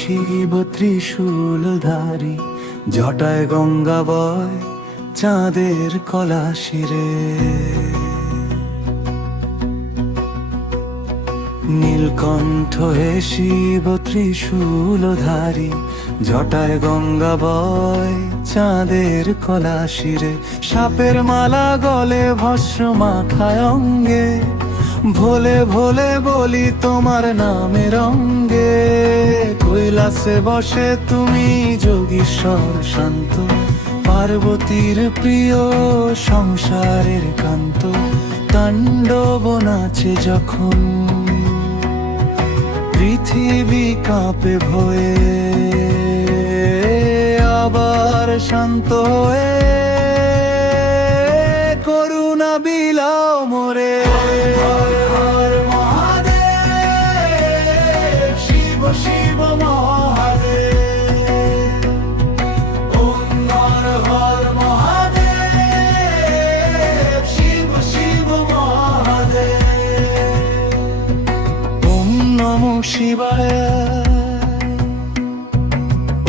শিব ত্রিশূলধারী, জটায় গঙ্গা বয় চাঁদের কলা শিরে। নীলকণ্ঠ হে শিব ত্রিশূলধারী, জটায় গঙ্গা বয় চাঁদের কলা শিরে। সাপের মালা গলে ভস্ম মাথায় অঙ্গে, ভোলে ভোলে বলি তোমার নামের অঙ্গে। কৈলাসে বসে তুমি যোগীশ্বর শান্ত, পার্বতীর প্রিয় সংসারের কান্ত। তাণ্ডব নাচে যখন পৃথিবী কাঁপে ভয়ে, আবার শান্ত হয়ে করুণা বিলাও মোরে। হর মহাদেব, শিব শিব মহাদেব। ওম হর হর মহাদেব, শিব শিব মহাদেব। ওম নমঃ শিবায়,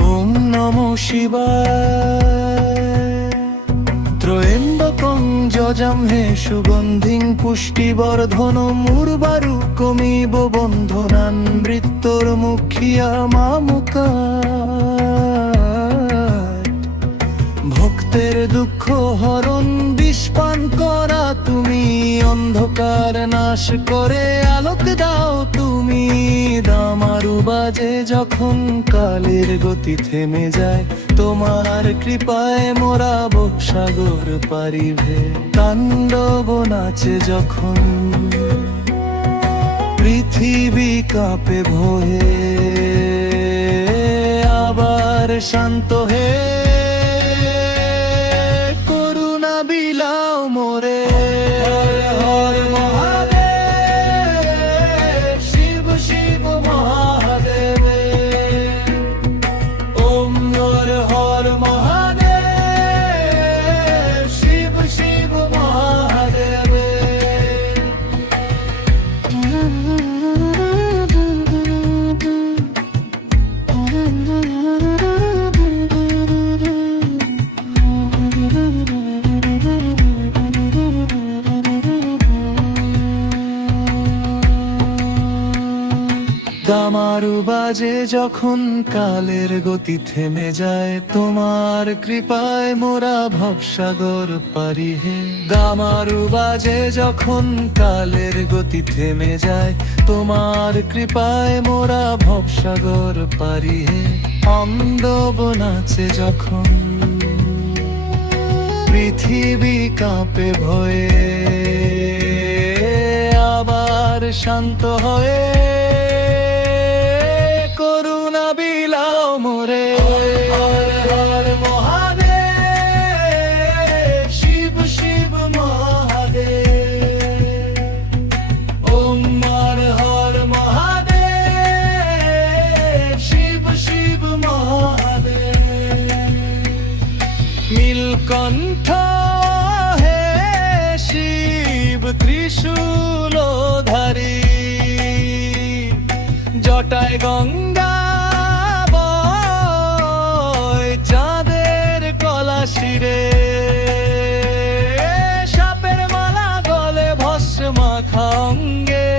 ওম নমঃ শিবায়। ত্রয়ম্বকং যজামহে সুগন্ধিং পুষ্টিবর্ধনম, উর্বারুকমিব বন্ধনান মৃত্যুর্মুখিয়া মামুকায়। ভক্তের দুঃখ হরণ বিষপান করা তুমি, অন্ধকার নাশ করে আলোক দাও তুমি। দামারু বাজে যখন কালের গতি থেমে যায়, তোমার কৃপায় মোরা সাগর পারিবে। তাণ্ডব নাচে যখন পৃথিবী কাঁপে ভয়ে, আবার শান্ত হে করুণা বিলাও মোরে। হর মহাদেব, শিব শিব মহাদেব। ওম হর হর মহাদেব, শিব শিব মহাদেব। দামারু বাজে যখন কালের গতি থেমে যায়, তোমার কৃপায় মোরা ভবসাগর পারি হে। দামারু বাজে যখন কালের গতি থেমে যায়, তোমার কৃপায় মোরা ভবসাগর পারি হে। তাণ্ডব নাচে যখন পৃথিবী কাঁপে ভয়ে, আবার শান্ত হয়ে করুণা বিলাও মোরে। হর মহাদেব, শিব শিব মহাদেব। ওম হর হর মহাদেব, শিব শিব মহাদেব। নীলকণ্ঠ হে শিব ত্রিশূলধারী, জটায় গঙ্গা বয় চাঁদের কলা শিরে। সাপের মালা গলে ভস্ম মাখা অঙ্গে,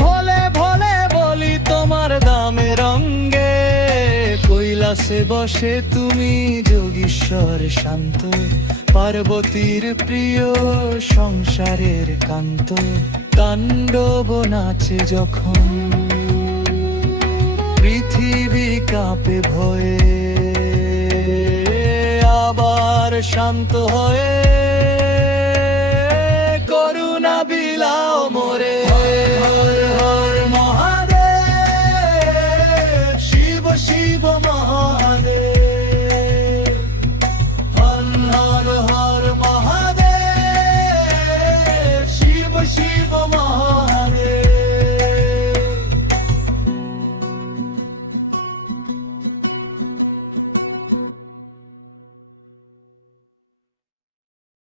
ভোলে ভোলে বলি তোমার দামের অঙ্গে। কৈলাসে বসে তুমি যোগীশ্বর শান্ত, পার্বতীর প্রিয় সংসারের কান্ত। তাণ্ডব নাচে যখন পৃথিবী কাঁপে ভয়ে, আবার শান্ত হয়ে